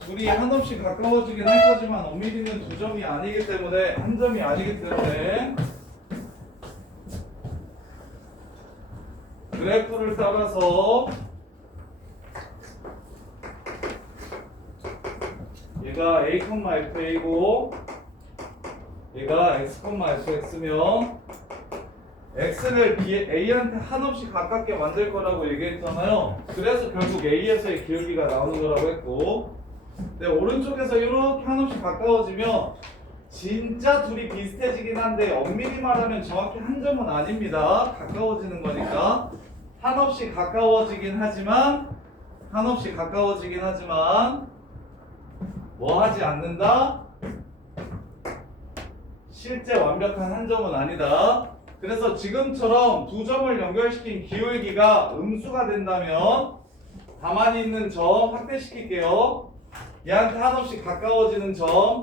둘이 한없이 가까워지긴 할 거지만 엄밀히는 두 점이 아니기 때문에 한 점이 아니기 때문에 그래프를 따라서 얘가 a, fa고 얘가 x, fx면 x를 a한테 한없이 가깝게 만들 거라고 얘기했잖아요. 그래서 결국 a에서의 기울기가 나오는 거라고 했고, 근데 오른쪽에서 이렇게 한없이 가까워지면 진짜 둘이 비슷해지긴 한데 엄밀히 말하면 정확히 한 점은 아닙니다. 가까워지는 거니까 한없이 가까워지긴 하지만 뭐 하지 않는다? 실제 완벽한 한 점은 아니다. 그래서 지금처럼 두 점을 연결시킨 기울기가 음수가 된다면 가만히 있는 점 확대시킬게요. 얘한테 한없이 가까워지는 점,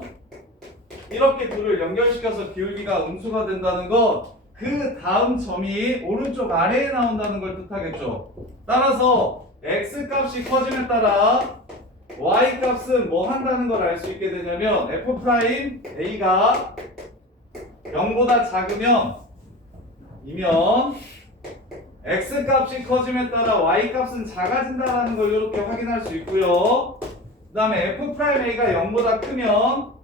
이렇게 둘을 연결시켜서 기울기가 음수가 된다는 건 그 다음 점이 오른쪽 아래에 나온다는 걸 뜻하겠죠. 따라서 x 값이 커짐에 따라 y 값은 뭐 한다는 걸 알 수 있게 되냐면 f'a가 0보다 작으면 x 값이 커짐에 따라 y 값은 작아진다는 걸 이렇게 확인할 수 있고요. 그 다음에 f'a가 0보다 크면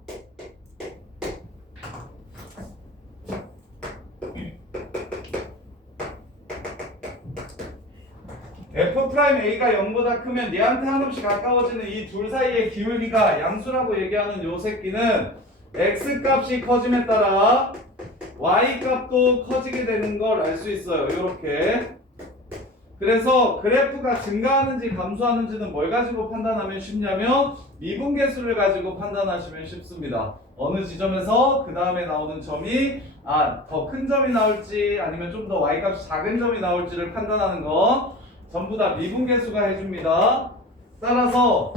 f'a가 0보다 크면 얘한테 한없이 가까워지는 이 둘 사이의 기울기가 양수라고 얘기하는 요 새끼는 x 값이 커짐에 따라 y 값도 커지게 되는 걸 알 수 있어요. 이렇게. 그래서 그래프가 증가하는지 감소하는지는 뭘 가지고 판단하면 쉽냐면 미분계수를 가지고 판단하시면 쉽습니다. 어느 지점에서 그 다음에 나오는 점이 더 큰 점이 나올지 아니면 좀 더 y 값이 작은 점이 나올지를 판단하는 건 전부 다 미분계수가 해줍니다. 따라서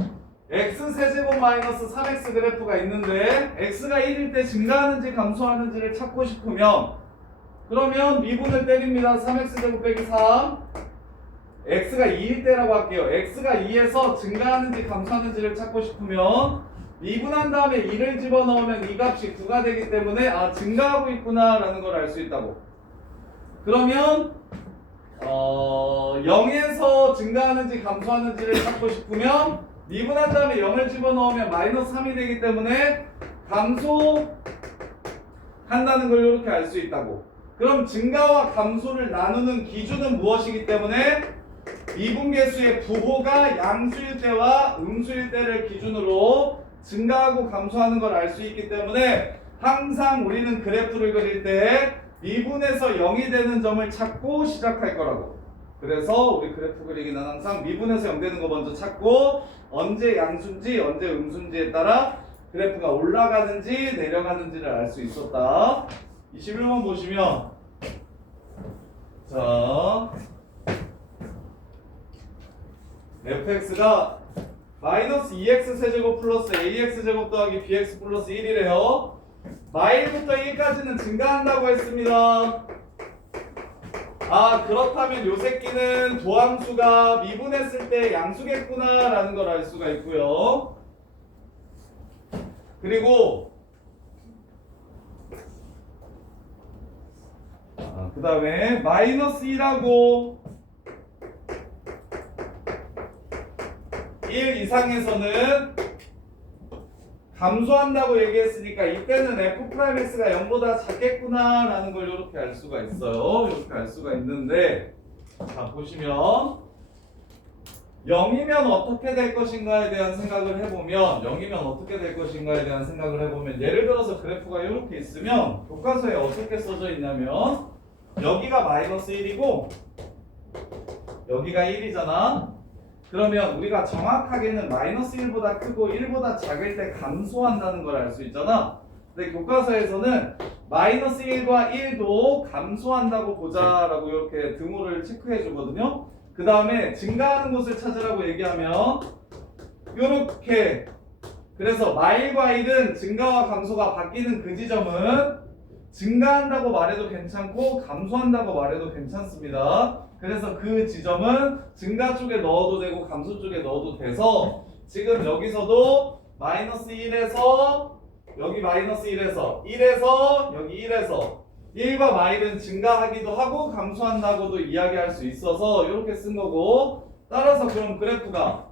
x세제곱 마이너스 3x 그래프가 있는데 x가 1일 때 증가하는지 감소하는지를 찾고 싶으면 그러면 미분을 때립니다. 3x제곱 빼기 3 x가 2일 때라고 할게요. x가 2에서 증가하는지 감소하는지를 찾고 싶으면 미분한 다음에 2를 집어넣으면 이 값이 9가 되기 때문에 증가하고 있구나 라는 걸 알 수 있다고. 그러면 0에서 증가하는지 감소하는지를 찾고 싶으면 미분한 다음에 0을 집어넣으면 마이너스 3이 되기 때문에 감소한다는 걸 이렇게 알 수 있다고. 그럼 증가와 감소를 나누는 기준은 무엇이기 때문에 미분계수의 부호가 양수일 때와 음수일 때를 기준으로 증가하고 감소하는 걸 알 수 있기 때문에 항상 우리는 그래프를 그릴 때 미분에서 0이 되는 점을 찾고 시작할 거라고. 그래서 우리 그래프 그리기는 항상 미분에서 0 되는 거 먼저 찾고 언제 양수인지 언제 음수인지에 따라 그래프가 올라가는지 내려가는지를 알 수 있었다. 21번 보시면 자 fx가 마이너스 2x 세제곱 플러스 ax 제곱 더하기 bx 플러스 1이래요. 마일부터 1까지는 증가한다고 했습니다. 그렇다면 요 새끼는 도함수가 미분했을 때 양수겠구나 라는 걸 알 수가 있고요. 그리고 그 다음에 마이너스 1하고 1 이상에서는 감소한다고 얘기했으니까 이때는 f'x가 0보다 작겠구나 라는 걸 이렇게 알 수가 있어요. 이렇게 알 수가 있는데 자 보시면 0이면 어떻게 될 것인가에 대한 생각을 해보면 0이면 어떻게 될 것인가에 대한 생각을 해보면 예를 들어서 그래프가 이렇게 있으면 교과서에 어떻게 써져 있냐면 여기가 마이너스 1이고 여기가 1이잖아. 그러면 우리가 정확하게는 마이너스 1보다 크고 1보다 작을 때 감소한다는 걸 알 수 있잖아. 근데 교과서에서는 마이너스 1과 1도 감소한다고 보자라고 이렇게 등호를 체크해 주거든요. 그 다음에 증가하는 곳을 찾으라고 얘기하면 이렇게 그래서 마일과 1은 증가와 감소가 바뀌는 그 지점은 증가한다고 말해도 괜찮고 감소한다고 말해도 괜찮습니다. 그래서 그 지점은 증가 쪽에 넣어도 되고 감소 쪽에 넣어도 돼서 지금 여기서도 마이너스 1에서 여기 마이너스 1에서 1에서 여기 1에서 1과 마일은 증가하기도 하고 감소한다고도 이야기할 수 있어서 이렇게 쓴 거고, 따라서 그럼 그래프가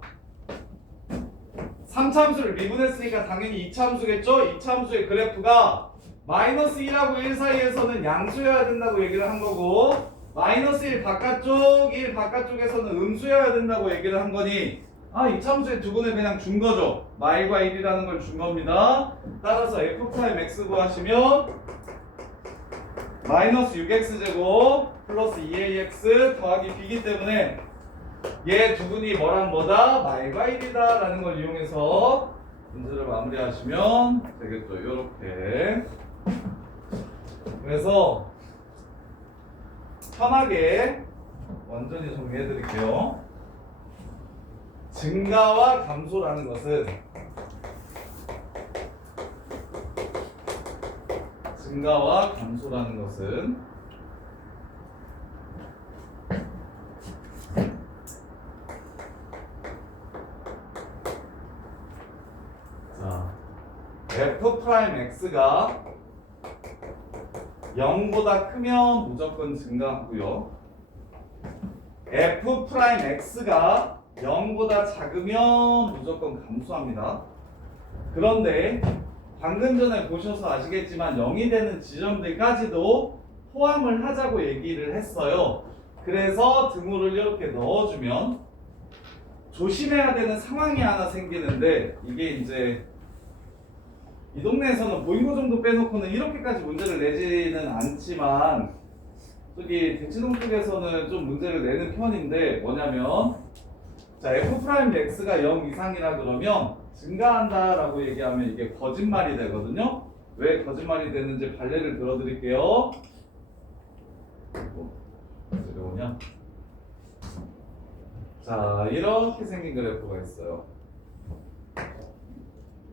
3참수를 미분했으니까 당연히 2참수겠죠? 2참수의 그래프가 마이너스 1하고 1 사이에서는 양수여야 된다고 얘기를 한 거고, 마이너스 1 바깥쪽, 1 바깥쪽에서는 음수여야 된다고 얘기를 한 거니, 이참수의 두근을 그냥 준 거죠. 마일과 1이라는 걸 준 겁니다. 따라서 f'x 구하시면 마이너스 6x제곱 플러스 2ax 더하기 b이기 때문에 얘 두근이 뭐랑 뭐다? 마일과 1이다 라는 걸 이용해서 문제를 마무리하시면 되겠죠. 요렇게. 그래서 편하게 완전히 정리해 드릴게요. 증가와 감소라는 것은 f'x가 0보다 크면 무조건 증가하고요. f'x가 0보다 작으면 무조건 감소합니다. 그런데 방금 전에 보셔서 아시겠지만 0이 되는 지점들까지도 포함을 하자고 얘기를 했어요. 그래서 등호를 이렇게 넣어주면 조심해야 되는 상황이 하나 생기는데, 이게 이제 이 동네에서는 보인고 정도 빼놓고는 이렇게까지 문제를 내지는 않지만 저기 대치동 쪽에서는 좀 문제를 내는 편인데, 뭐냐면 자 f'x가 0 이상이라 그러면 증가한다 라고 얘기하면 이게 거짓말이 되거든요. 왜 거짓말이 되는지 발례를 들어드릴게요. 어디로오냐? 자, 이렇게 생긴 그래프가 있어요.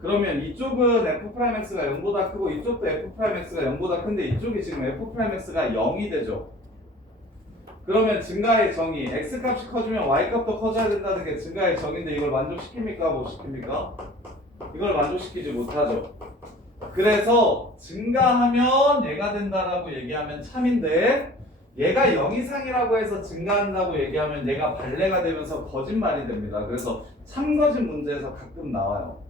그러면 이쪽은 f'x가 0보다 크고 이쪽도 f'x가 0보다 큰데 이쪽이 지금 f'x가 0이 되죠. 그러면 증가의 정의, x값이 커지면 y값도 커져야 된다는 게 증가의 정의인데 이걸 만족시킵니까? 못 시킵니까? 이걸 만족시키지 못하죠. 그래서 증가하면 얘가 된다라고 얘기하면 참인데, 얘가 0 이상이라고 해서 증가한다고 얘기하면 얘가 발레가 되면서 거짓말이 됩니다. 그래서 참거짓 문제에서 가끔 나와요.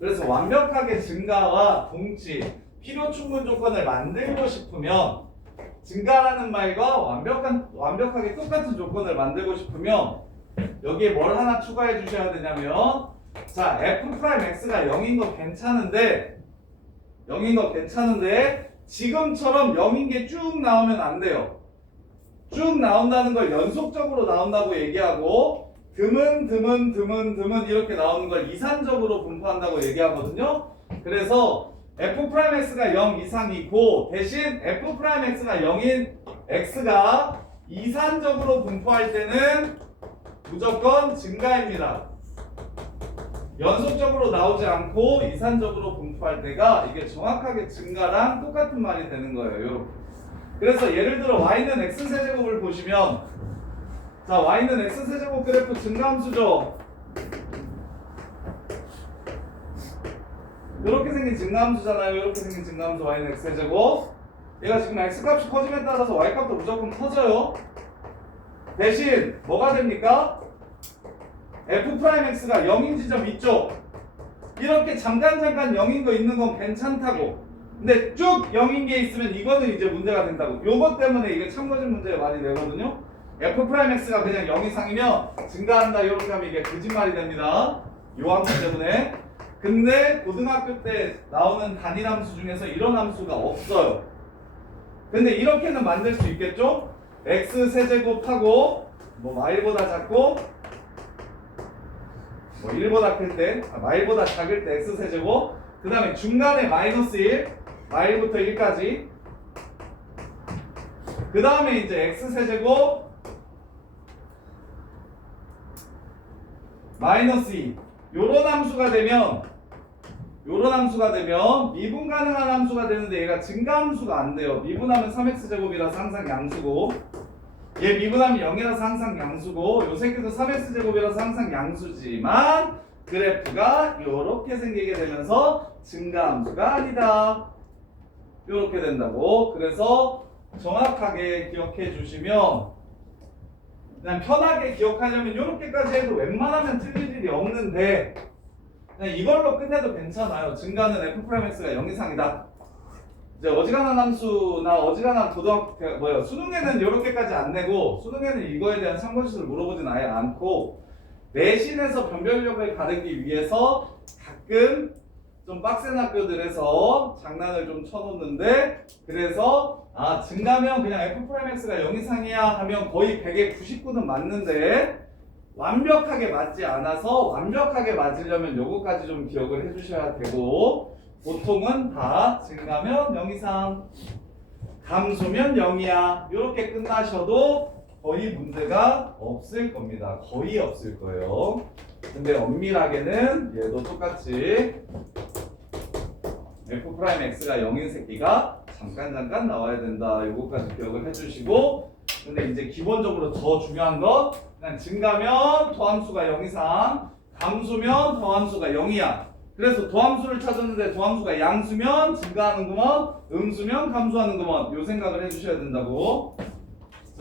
그래서 완벽하게 증가와 동치, 필요 충분 조건을 만들고 싶으면, 증가라는 말과 완벽하게 똑같은 조건을 만들고 싶으면 여기에 뭘 하나 추가해 주셔야 되냐면, 자 f'x가 0인 거 괜찮은데 지금처럼 0인 게 쭉 나오면 안 돼요. 쭉 나온다는 걸 연속적으로 나온다고 얘기하고, 드문 이렇게 나오는 걸 이산적으로 분포한다고 얘기하거든요. 그래서 f'x가 0 이상이고 대신 f'x가 0인 x가 이산적으로 분포할 때는 무조건 증가입니다. 연속적으로 나오지 않고 이산적으로 분포할 때가 이게 정확하게 증가랑 똑같은 말이 되는 거예요. 이렇게. 그래서 예를 들어 y는 x세제곱을 보시면, 자 y는 x세제곱 그래프 증가함수죠. 이렇게 생긴 증가함수잖아요. 이렇게 생긴 증가함수 y는 x제곱. 얘가 지금 x값이 커짐에 따라서 y값도 무조건 커져요. 대신 뭐가 됩니까? f'x가 0인 지점 있죠. 이렇게 잠깐 0인 거 있는 건 괜찮다고. 근데 쭉 0인 게 있으면 이거는 이제 문제가 된다고. 요것 때문에 이게 참거짓 문제가 많이 되거든요. f'x가 그냥 0 이상이면 증가한다 이렇게 하면 이게 거짓말이 됩니다. 요 함수 때문에. 근데 고등학교 때 나오는 단일함수 중에서 이런 함수가 없어요. 근데 이렇게는 만들 수 있겠죠? x 세제곱하고 뭐 마일보다 작고 뭐 1보다 클 때, 마일보다 작을 때 x 세제곱, 그 다음에 중간에 마이너스 1, 마일부터 1까지, 그 다음에 이제 x 세제곱 마이너스 2, 요런 함수가 되면 미분 가능한 함수가 되는데 얘가 증가 함수가 안 돼요. 미분하면 3x제곱이라서 항상 양수고, 얘 미분하면 0이라서 항상 양수고 요 새끼도 3x제곱이라서 항상 양수지만 그래프가 요렇게 생기게 되면서 증가함수가 아니다. 요렇게 된다고. 그래서 정확하게 기억해 주시면 그냥 편하게 기억하려면 요렇게까지 해도 웬만하면 틀릴 일이 없는데 그냥 이걸로 끝내도 괜찮아요. 증가는 f'x가 0 이상이다. 이제 어지간한 함수나 어지간한 수능에는 요렇게까지 안 내고 수능에는 이거에 대한 참고지수를 물어보진 아예 않고 내신에서 변별력을 가르기 위해서 가끔 좀 빡센 학교들에서 장난을 좀 쳐놓는데 그래서 증가면 그냥 f'x가 0 이상이야 하면 거의 100에 99는 맞는데 완벽하게 맞지 않아서 완벽하게 맞으려면 요거까지 좀 기억을 해주셔야 되고 보통은 다 증가면 0 이상 감소면 0이야 이렇게 끝나셔도 거의 문제가 없을 겁니다. 거의 없을 거예요. 근데 엄밀하게는 얘도 똑같이 f'x가 0인 새끼가 잠깐 나와야 된다. 요거까지 기억을 해주시고 근데 이제 기본적으로 더 중요한 건 그냥 증가면 더함수가 0 이상 감소면 더함수가 0이야. 그래서 더함수를 찾았는데 더함수가 양수면 증가하는구먼 음수면 감소하는구먼 요 생각을 해주셔야 된다고.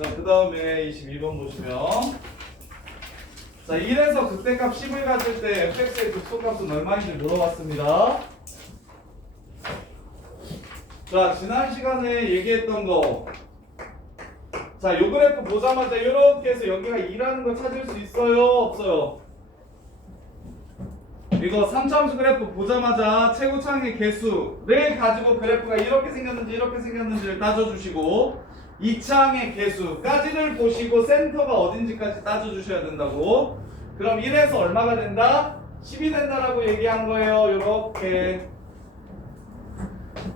자, 그 다음에 22번 보시면 자 1에서 극대값 10을 가질 때 fx의 극소값은 얼마인지 물어봤습니다. 자 지난 시간에 얘기했던 거 자 요 그래프 보자마자 이렇게 해서 여기가 2라는 걸 찾을 수 있어요? 없어요? 이거 3차함수 그래프 보자마자 최고차항의 개수를 가지고 그래프가 이렇게 생겼는지를 따져주시고 2차항의 개수까지를 보시고 센터가 어딘지까지 따져주셔야 된다고. 그럼 1에서 얼마가 된다? 10이 된다라고 얘기한 거예요. 요렇게.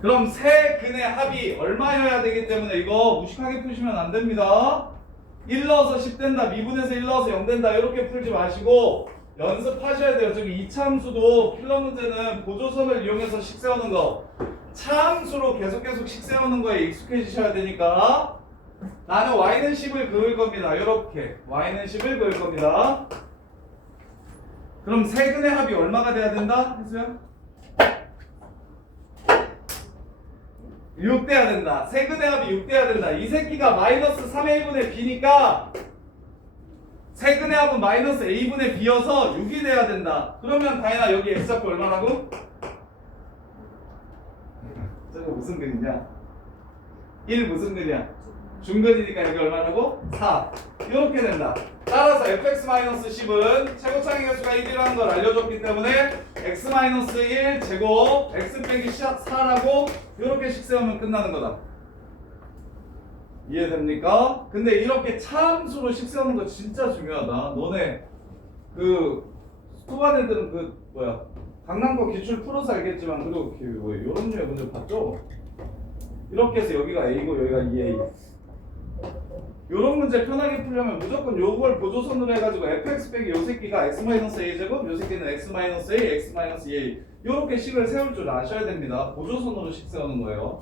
그럼 세 근의 합이 얼마여야 되기 때문에 이거 무식하게 푸시면 안 됩니다. 1 넣어서 10 된다. 미분해서 1 넣어서 0 된다. 이렇게 풀지 마시고 연습하셔야 돼요. 저기 2차 함수도 필러 문제는 보조선을 이용해서 식 세우는 거 차함수로 계속 식 세우는 거에 익숙해지셔야 되니까 나는 y는 10을 그을 겁니다. 이렇게 y는 10을 그을 겁니다. 그럼 세 근의 합이 얼마가 돼야 된다? 했어요? 6 돼야 된다. 세 근의 합이 6 돼야 된다. 이 새끼가 마이너스 3의 1분의 b니까 세 근의 합은 마이너스 a분의 b여서 6이 돼야 된다. 그러면 다현아 여기 x좌표 얼마라고? 저거 무슨 근이냐? 1 무슨 근이야? 중근이니까 여기 얼마라고? 4. 이렇게 된다. 따라서 fx-10은 최고차항의 개수가 1이라는 걸 알려줬기 때문에 x-1 제곱 x 빼기 4라고 이렇게 식 세우면 끝나는 거다. 이해됩니까? 근데 이렇게 차함수로 식 세우는 거 진짜 중요하다. 너네 수반 애들은 강남고 기출 풀어서 알겠지만 그리고 요런 류의 문제 봤죠? 이렇게 해서 여기가 a고 여기가 2a 요런 문제 편하게 풀려면 무조건 요걸 보조선으로 해가지고 fx 빼기 요 새끼가 x-a 제곱 요 새끼는 x-a, x-2a 요렇게 식을 세울 줄 아셔야 됩니다. 보조선으로 식 세우는 거예요.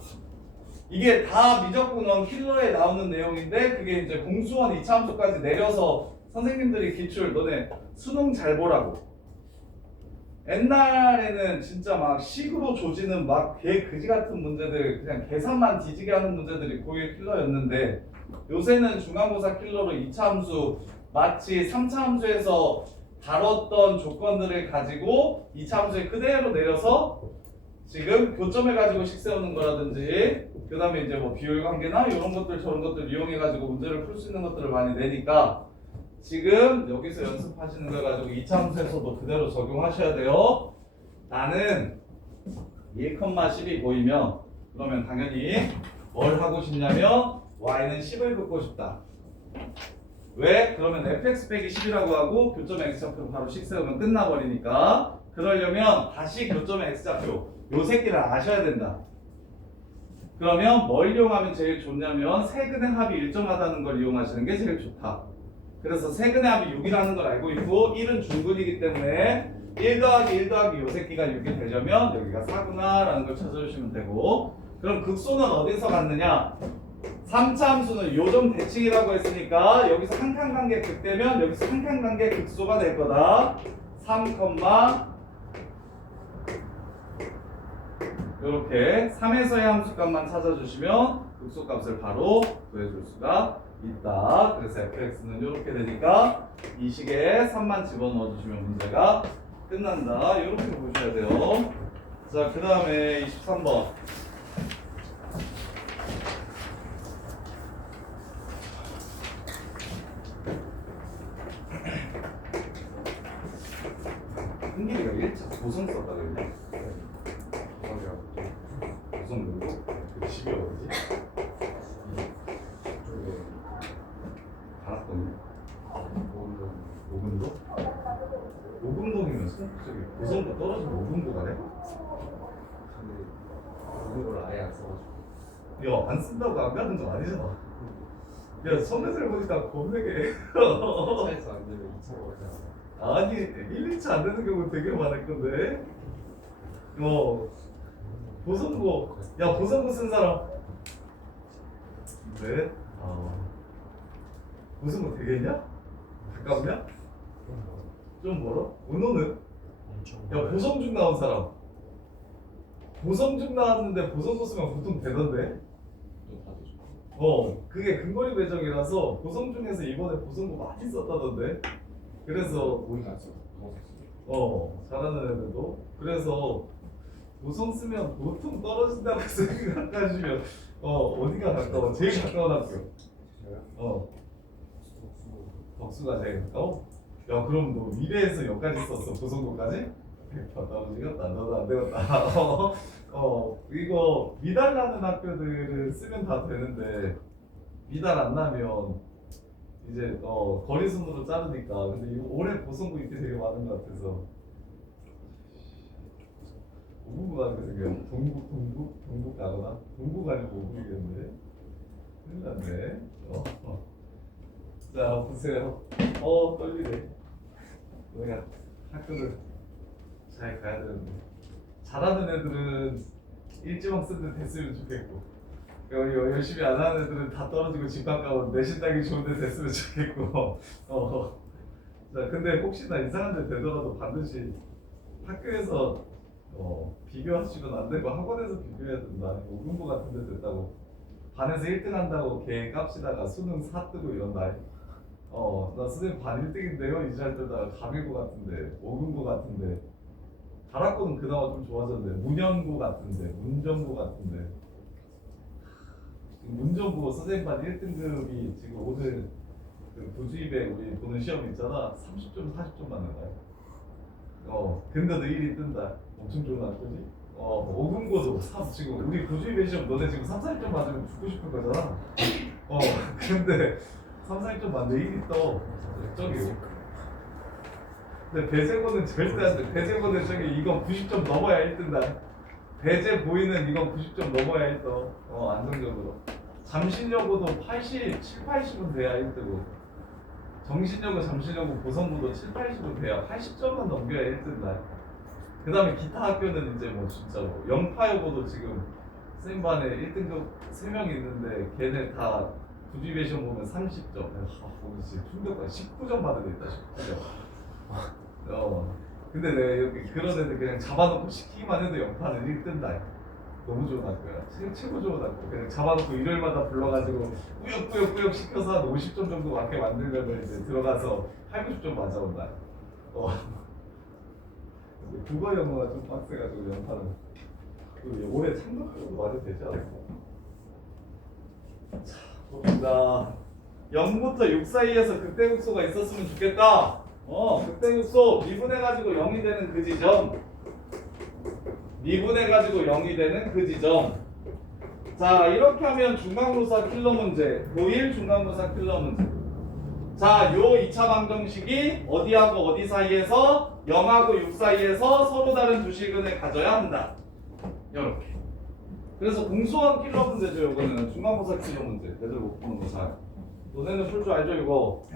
이게 다 미적분원 킬러에 나오는 내용인데 그게 이제 공수원 2차 함수까지 내려서 선생님들이 기출 너네 수능 잘 보라고. 옛날에는 진짜 막 식으로 조지는 막 개 그지 같은 문제들 그냥 계산만 뒤지게 하는 문제들이 고유의 킬러였는데 요새는 중간고사 킬러로 2차 함수 마치 3차 함수에서 다뤘던 조건들을 가지고 2차 함수에 그대로 내려서 지금 교점을 가지고 식 세우는 거라든지 그 다음에 이제 뭐 비율 관계나 이런 것들 저런 것들 이용해 가지고 문제를 풀 수 있는 것들을 많이 내니까 지금 여기서 연습하시는 걸 가지고 2차 함수에서도 그대로 적용하셔야 돼요. 나는 1,10이 보이면 그러면 당연히 뭘 하고 싶냐면 y는 10을 긋고 싶다. 왜? 그러면 fx 빼기 10이라고 하고 교점의 x좌표로 바로 식 세우면 끝나버리니까 그러려면 다시 교점의 x좌표 요 새끼를 아셔야 된다. 그러면 뭘 이용하면 제일 좋냐면 세근의 합이 일정하다는 걸 이용하시는 게 제일 좋다. 그래서 세근의 합이 6이라는 걸 알고 있고 1은 중근이기 때문에 1 더하기 1 더하기 요 새끼가 6이 되려면 여기가 4구나 라는 걸 찾아주시면 되고 그럼 극소는 어디서 갖느냐? 3차 함수는 요점 대칭이라고 했으니까 여기서 한 칸 관계 극되면 여기서 한 칸 관계 극소가 될 거다. 3, 이렇게 3에서의 함수값만 찾아주시면 극소값을 바로 구해줄 수가 있다. 그래서 fx는 이렇게 되니까 이 식에 3만 집어넣어 주시면 문제가 끝난다. 이렇게 보셔야 돼요. 자, 그 다음에 23번. 한길이가 1차 고성 썼다 그랬냐? 고성 누르고 그 집이 어디지? 이쪽에 가락동이 오금도? 오금동이면 저기 고성도 떨어지면 오금도 가네? 근데 그걸 아예 안 써가지고. 야, 안 쓴다고 안 가는 거 아니잖아. 야, 선배들 보니까 겁내게. 차에서 안 되면 2차로 가잖아. 아니, 1, 2차 안 되는 경우 되게 많을 건데. 보성고. 야, 보성고 쓴 사람. 네? 보성고 되겠냐? 가깝냐? 좀 멀어? 은호는? 엄청. 야, 보성중 나온 사람. 보성중 나왔는데 보성고 쓰면 보통 되던데? 좀 봐도 좋고. 그게 근거리 배정이라서 보성중에서 이번에 보성고 많이 썼다던데? 그래서 보이가 안 써. 동영상 쓰. 잘하는 애들도 그래서 보성 쓰면 보통 떨어진다고 생각하시면 어디가 가까워? 제일 가까운 학교. 제가요? 덕수가 제일 가까워? 야, 그럼 너 미래에서 여기까지 썼어 보성고까지? 떨어지겠다. 너도 안 되겠다. 이거 미달 나는 학교들은 쓰면 다 되는데 미달 안 나면 이제 거리 순으로 자르니까. 근데 이거 올해 보성고 인기 되게 많은 것 같아서 오분고 가는 게 생겨요. 동국 가거나 동국 아니고 오분이겠는데 큰일 났네. 자, 보세요. 떨리네. 우리가 학교를 잘 가야 되는데 잘하는 애들은 일지망 쓰는 데 됐으면 좋겠고 열심히 안 하는 애들은 다 떨어지고 집 가까운 내신 따기 좋은 데 됐으면 좋겠고 자, 근데 혹시나 이상한 데 되더라도 반드시 학교에서 비교하시면 안 되고 학원에서 비교해야 된다. 오금고 같은 데 됐다고 반에서 1등 한다고 걔 깝시다가 수능 4 뜨고 이런다. 나 수능 반 1등인데요 이제 할 때다가 가밀고 같은데 오금고 같은데 가락고는 그나마 좀 좋아졌는데 문현고 같은데 문정고 같은데 문정고 선생님 반 1등급이 지금 오늘 그 부주입에 우리 보는 시험 있잖아 30점 40점 맞는 거야. 근데도 1위 뜬다. 엄청 좋은 학교지. 오금고도 지금 우리 부주입의 시험 너네 지금 3, 4점 맞으면 죽고 싶은 거잖아. 근데 3, 4점 맞는데 1위 떠. 저기 근데 배제고는 절대 안 돼. 배제고는 이건 90점 넘어야 1등다. 배제 보이는 이건 90점 넘어야 1등. 안정적으로. 잠실여고도 80, 7, 80은 돼야 1등고. 정신여고, 잠실여고, 보성고도 7, 80은 돼야 80점만 넘겨야 1등다. 그 다음에 기타 학교는 이제 뭐 진짜로 영파여고도 지금 쌤 반에 1등급 3명이 있는데 걔네 다 부지베이션 보면 30점. 보면 진짜 충격받아. 19점 받은 애 있다. 19점. 근데 내가 이렇게 그런 애들 그냥 잡아놓고 시키기만 해도 영파는 1등다. 너무 좋은 학교야. 최고 좋은 학교. 그냥 잡아놓고 일요일마다 불러가지고 꾸역꾸역 시켜서 한 50점 정도 맞게 만들면 이제 들어가서 8, 90점 맞아온다. 국어 영어가 좀 빡세가지고 연파는 올해 참고적으로 맞아도 되지 않을까? 자, 봅시다. 0부터 6 사이에서 극대극소가 있었으면 좋겠다. 극대극소 미분해가지고 0이 되는 그 지점. 미분해가지고 0이 되는 그 지점. 자, 이렇게 하면 중간고사 킬러 문제. 고1 중간고사 킬러 문제. 자, 요 2차 방정식이 어디하고 어디 사이에서 0하고 6 사이에서 서로 다른 두 시근을 가져야 한다. 이렇게. 그래서 공수한 킬러 문제죠. 요거는 중간고사 킬러 문제. 애들 못 푸는 거 잘. 너네는 풀 줄 알죠 이거?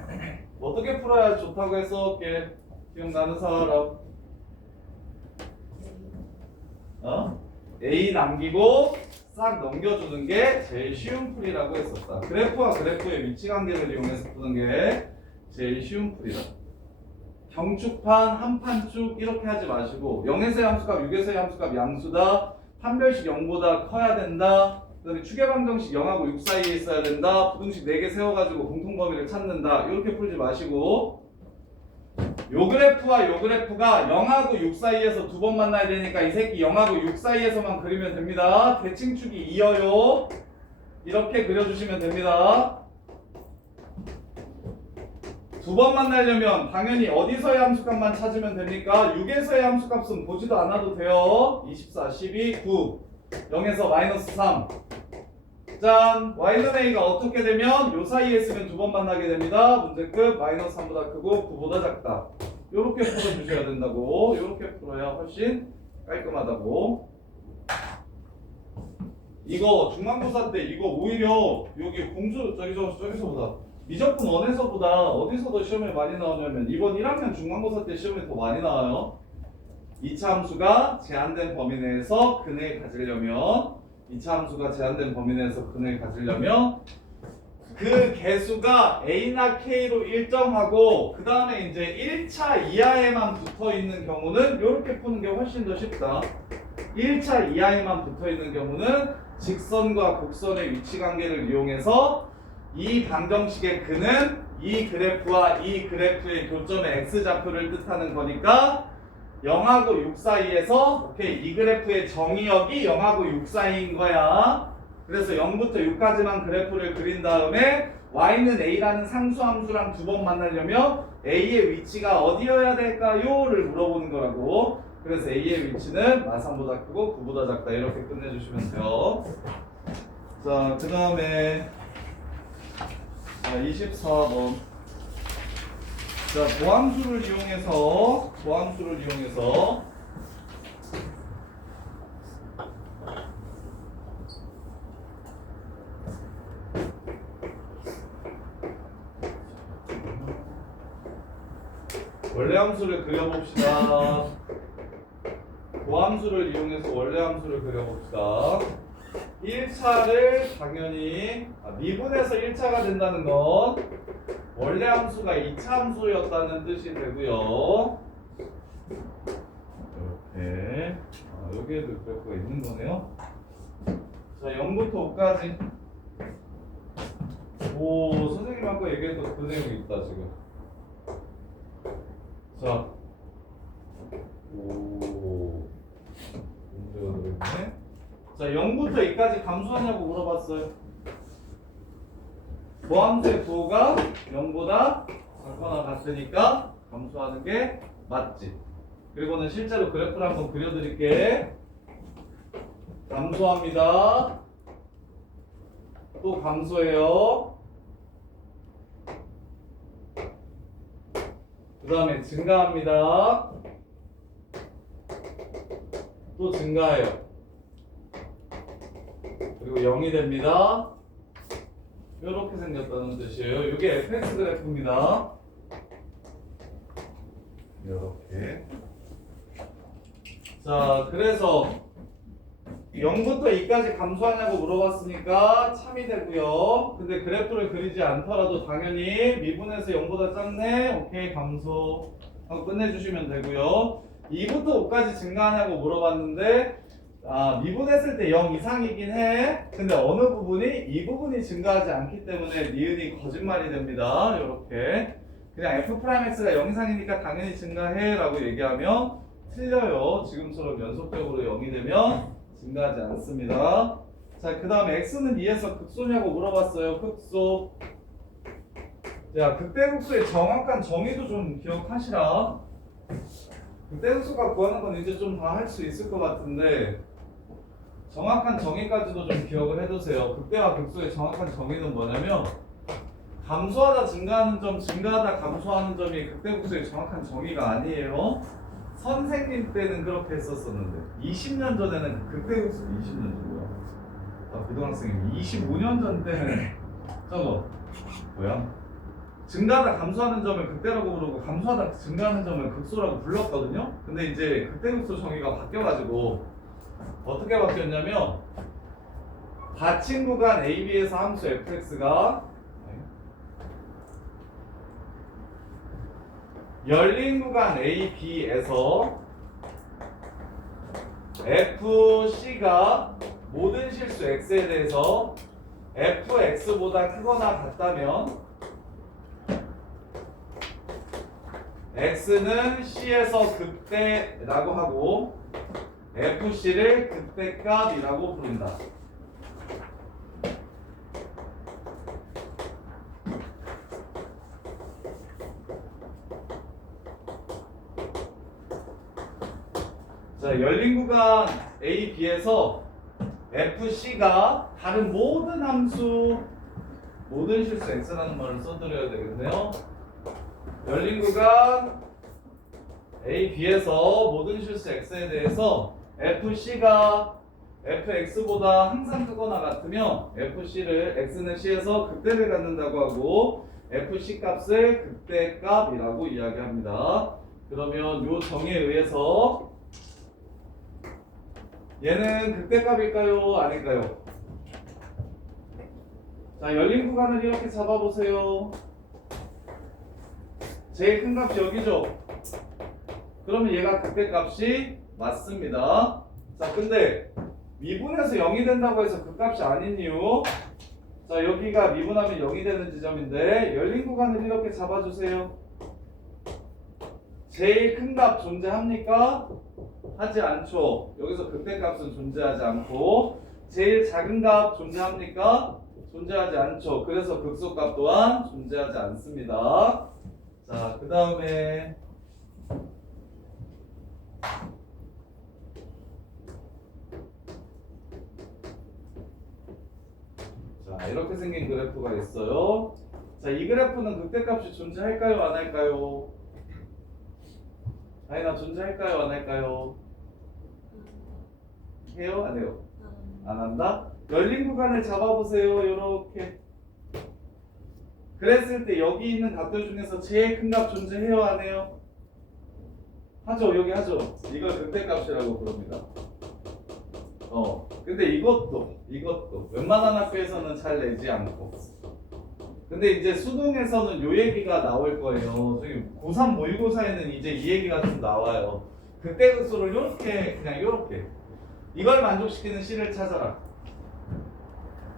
어떻게 풀어야 좋다고 했었게? 기억나는 사람? A 남기고 싹 넘겨주는 게 제일 쉬운 풀이라고 했었다. 그래프와 그래프의 위치 관계를 이용해서 푸는 게 제일 쉬운 풀이다. 경축판, 한판축 이렇게 하지 마시고 0에서의 함수값, 6에서의 함수값 양수다. 판별식 0보다 커야 된다. 그다음에 추계방정식 0하고 6 사이에 있어야 된다. 부등식 4개 세워가지고 공통범위를 찾는다. 이렇게 풀지 마시고 요 그래프와 요 그래프가 0하고 6 사이에서 두 번 만나야 되니까 이 새끼 0하고 6 사이에서만 그리면 됩니다. 대칭축이 이어요. 이렇게 그려주시면 됩니다. 두 번 만나려면 당연히 어디서의 함수값만 찾으면 됩니까? 6에서의 함수값은 보지도 않아도 돼요. 24, 12, 9 0에서 마이너스 3 짠! y는 a가 어떻게 되면 요 사이에 있으면 두 번 만나게 됩니다. 문제급 마이너스 3보다 크고 9보다 작다. 요렇게 풀어주셔야 된다고. 요렇게 풀어야 훨씬 깔끔하다고. 이거 중간고사 때 이거 오히려 여기 공수 저기서보다 미적분 원에서보다 어디서 더 시험에 많이 나오냐면 이번 1학년 중간고사 때 시험에 더 많이 나와요. 2차 함수가 제한된 범위 내에서 근을 가지려면 2차 함수가 제한된 범위 내에서 근을 가지려면 그 개수가 a나 k로 일정하고 그 다음에 이제 1차 이하에만 붙어 있는 경우는 이렇게 푸는 게 훨씬 더 쉽다. 1차 이하에만 붙어 있는 경우는 직선과 곡선의 위치 관계를 이용해서 이 방정식의 근은 이 그래프와 이 그래프의 교점의 x좌표를 뜻하는 거니까 0하고 6 사이에서 오케이 이 그래프의 정의역이 0하고 6 사이인 거야. 그래서 0부터 6까지만 그래프를 그린 다음에 y는 a라는 상수함수랑 두 번 만나려면 a의 위치가 어디여야 될까요? 를 물어보는 거라고. 그래서 a의 위치는 마3보다 크고 9보다 작다 이렇게 끝내주시면 돼요. 자, 그 다음에 24번. 자, 도함수를 이용해서 원래 함수를 그려봅시다. 도함수를 이용해서 원래 함수를 그려봅시다. 1차를 당연히 미분해서 1차가 된다는 건 원래 함수가 2차 함수였다는 뜻이 되고요. 이렇게 여기에도 그래프가 있는 거네요. 자, 0부터 5까지. 오, 선생님 아까 얘기했던 그 내용이 있다 지금. 자, 오, 문제가 들어있네. 자, 0부터 2까지 감수하냐고 물어봤어요. 도함수의 부호가 0보다 작거나 같으니까 감수하는 게 맞지. 그리고는 실제로 그래프를 한번 그려드릴게. 감소합니다. 또 감소해요. 그 다음에 증가합니다. 또 증가해요. 그리고 0이 됩니다. 이렇게 생겼다는 뜻이에요. 이게 fx 그래프입니다. 이렇게. 자, 그래서 0부터 2까지 감소하냐고 물어봤으니까 참이 되고요. 근데 그래프를 그리지 않더라도 당연히 미분해서 0보다 작네. 오케이, 감소 하고 끝내주시면 되고요. 2부터 5까지 증가하냐고 물어봤는데 미분했을 때 0 이상이긴 해. 근데 어느 부분이? 이 부분이 증가하지 않기 때문에 니은이 거짓말이 됩니다. 이렇게 그냥 f'x가 0 이상이니까 당연히 증가해 라고 얘기하면 틀려요. 지금처럼 연속적으로 0이 되면 증가하지 않습니다. 자, 그 다음에 x는 2에서 극소냐고 물어봤어요. 극소. 자, 극대극소의 정확한 정의도 좀 기억하시라. 극대극소가 구하는 건 이제 좀 다 할 수 있을 것 같은데 정확한 정의까지도 좀 기억을 해두세요. 극대와 극소의 정확한 정의는 뭐냐면 감소하다 증가하는 점, 증가하다 감소하는 점이 극대극소의 정확한 정의가 아니에요. 선생님 때는 그렇게 했었었는데 20년 전에는 극대극소 20년 전이야. 고등학생이 25년 전 때는 저거 뭐야? 증가하다 감소하는 점을 극대라고 부르고 감소하다 증가하는 점을 극소라고 불렀거든요. 근데 이제 극대극소 정의가 바뀌어가지고 어떻게 바뀌었냐면 닫힌 구간 AB에서 함수 fx가 열린 구간 AB에서 FC가 모든 실수 X에 대해서 FX보다 크거나 같다면 X는 C에서 극대라고 하고 FC를 극대값이라고 부른다. 자, 열린 구간 A, B에서 FC가 다른 모든 함수, 모든 실수 X라는 말을 써드려야 되겠네요. 열린 구간 A, B에서 모든 실수 X에 대해서 FC가 FX보다 항상 크거나 같으면 FC를 X는 C에서 극대를 갖는다고 하고 FC 값을 극대값이라고 이야기합니다. 그러면 이 정의에 의해서 얘는 극대값일까요? 아닐까요? 자, 열린 구간을 이렇게 잡아보세요. 제일 큰 값이 여기죠? 그러면 얘가 극대값이 맞습니다. 자, 근데 미분해서 0이 된다고 해서 그 값이 아닌 이유. 자, 여기가 미분하면 0이 되는 지점인데 열린 구간을 이렇게 잡아주세요. 제일 큰 값 존재합니까? 하지 않죠. 여기서 극대값은 존재하지 않고 제일 작은 값 존재합니까? 존재하지 않죠. 그래서 극소값 또한 존재하지 않습니다. 자, 그 다음에 자, 이렇게 생긴 그래프가 있어요. 자, 이 그래프는 극대값이 존재할까요? 안 할까요? 아이나 존재할까요? 안 할까요? 해요? 안 해요? 안 한다? 열린 구간을 잡아보세요. 요렇게. 그랬을 때 여기 있는 값들 중에서 제일 큰 값 존재해요? 안 해요? 하죠. 여기 하죠. 이걸 극대값이라고 부릅니다. 근데 이것도 웬만한 학교에서는 잘 내지 않고. 근데 이제 수능에서는 요 얘기가 나올 거예요. 저기 고3 모의고사에는 이제 이 얘기가 좀 나와요. 극대극소를 요렇게 그냥 요렇게 이걸 만족시키는 C를 찾아라.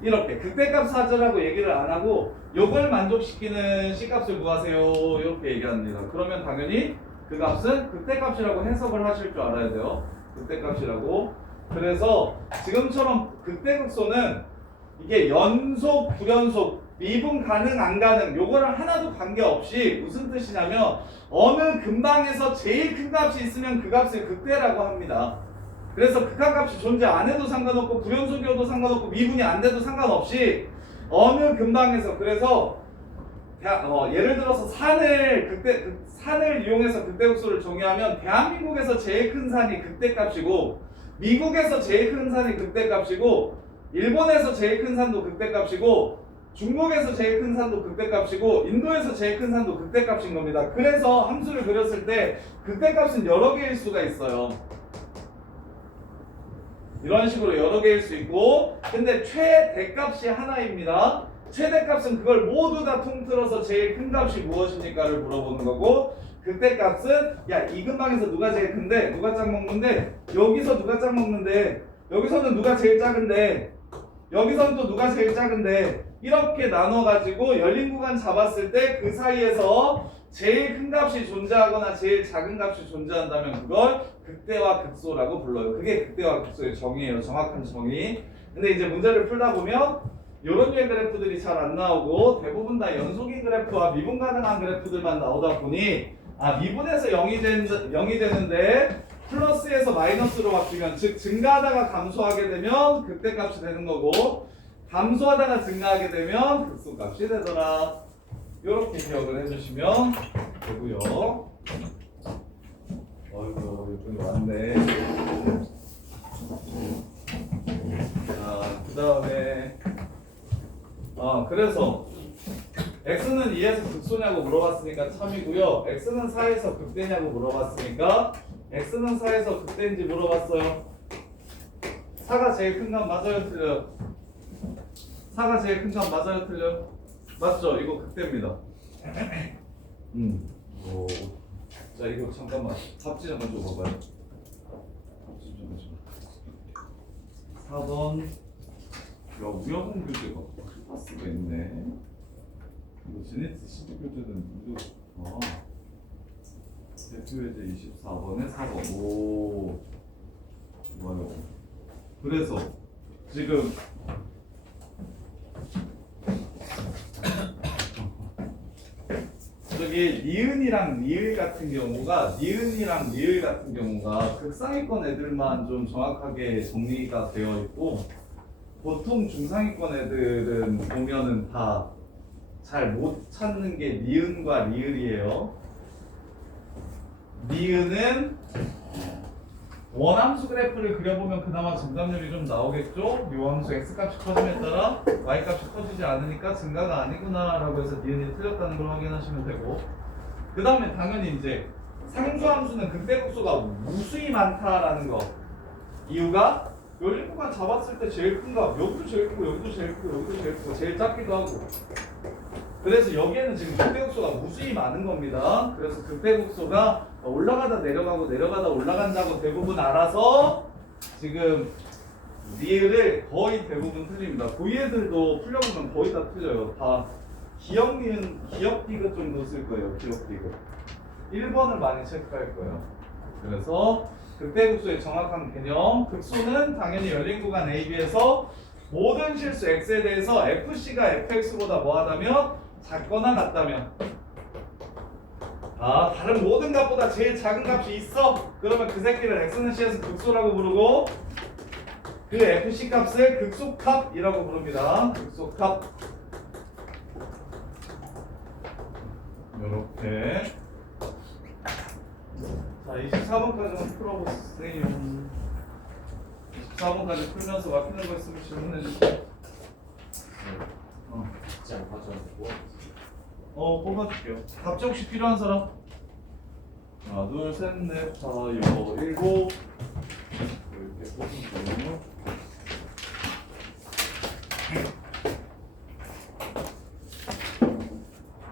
이렇게 극대값 찾으라고 얘기를 안 하고 요걸 만족시키는 C 값을 구하세요. 이렇게 얘기합니다. 그러면 당연히 그 값은 극대값이라고 해석을 하실 줄 알아야 돼요. 극대값이라고. 그래서 지금처럼 극대극소는 이게 연속, 불연속, 미분 가능, 안 가능 요거랑 하나도 관계없이 무슨 뜻이냐면 어느 근방에서 제일 큰 값이 있으면 그 값을 극대라고 합니다. 그래서 극한값이 존재 안 해도 상관없고 불연속이어도 상관없고 미분이 안 돼도 상관없이 어느 근방에서 그래서 예를 들어서 산을 이용해서 극대극소를 정의하면 대한민국에서 제일 큰 산이 극대값이고 미국에서 제일 큰 산이 극대값이고 일본에서 제일 큰 산도 극대값이고 중국에서 제일 큰 산도 극대값이고 인도에서 제일 큰 산도 극대값인 겁니다. 그래서 함수를 그렸을 때 극대값은 여러 개일 수가 있어요. 이런 식으로 여러 개일 수 있고 근데 최대값이 하나입니다. 최대값은 그걸 모두 다 통틀어서 제일 큰 값이 무엇입니까를 물어보는 거고 극대값은 야 이 근방에서 누가 제일 큰데 누가 짝 먹는데 여기서 누가 짝 먹는데 여기서는 누가 제일 작은데 여기서는 또 누가 제일 작은데 이렇게 나눠가지고 열린 구간 잡았을 때 그 사이에서 제일 큰 값이 존재하거나 제일 작은 값이 존재한다면 그걸 극대와 극소라고 불러요. 그게 극대와 극소의 정의예요. 정확한 정의. 근데 이제 문제를 풀다 보면 이런 류의 그래프들이 잘 안 나오고 대부분 다 연속인 그래프와 미분 가능한 그래프들만 나오다 보니 미분에서 0이 되는데 플러스에서 마이너스로 바뀌면 즉 증가하다가 감소하게 되면 극대값이 되는 거고 감소하다가 증가하게 되면 극소값이 되더라. 이렇게 기억을 해주시면 되고요. 어이구 이분이 왔네. 그 다음에 그래서 x는 2에서 극소냐고 물어봤으니까 참이고요. x는 4에서 극대냐고 물어봤으니까 x는 4에서 극대인지 물어봤어요. 4가 제일 큰 값 맞아요? 틀려요? 4가 제일 큰 값 맞아요? 틀려요? 맞죠? 이거 극대입니다. 오. 자, 이거 잠깐만. 답지 잠깐 줘봐봐요. 답지 잠깐 줘. 4번. 야, 우영훈 교재가 클래스가 있네. 이거 제네트 12교재는 무료. 아. 대표예제 24번에 4번. 오. 좋아요. 그래서 지금 저기 니은이랑 리을 같은 경우가 극상위권 애들만 좀 정확하게 정리가 되어 있고 보통 중상위권 애들은 보면은 다 잘 못 찾는 게 니은과 리을이에요. 니은은 원함수 그래프를 그려보면 그나마 증감률이 좀 나오겠죠? 요 함수 x값이 커짐에 따라 y값이 커지지 않으니까 증가가 아니구나 라고 해서 니은이 틀렸다는 걸 확인하시면 되고 그 다음에 당연히 이제 상수함수는 극대극소가 무수히 많다라는 거 이유가 연립구간 잡았을 때 제일 큰 값 여기도 제일 크고 여기도 제일 크고 여기도 제일 크고 제일 작기도 하고 그래서 여기에는 지금 극대극소가 무수히 많은 겁니다. 그래서 극대극소가 올라가다 내려가고 내려가다 올라간다고 대부분 알아서 지금 리을을 거의 대부분 틀립니다. 고이애들도 풀려보면 거의 다 틀려요. 다 기억 니은, 기억 디귿 정도 쓸 거예요. 기억 디귿. 1번을 많이 체크할 거예요. 그래서 극대극소의 정확한 개념 극소는 당연히 열린 구간 AB에서 모든 실수 X에 대해서 FC가 FX보다 뭐하다면 작거나 같다면 다른 모든 값보다 제일 작은 값이 있어? 그러면 그 새끼를 X는 C에서 극소라고 부르고 그 FC 값을 극소값이라고 부릅니다. 극소값 요렇게 자 24번까지만 풀어보세요. 24번까지 풀면서 막히는 거 있으면 질문해주세요. 진짜 안 가져왔고. 뽑아줄게요. 답지 혹시 필요한 사람? 하나, 둘, 셋, 넷, 다, 여, 일곱. 이렇게 뽑으면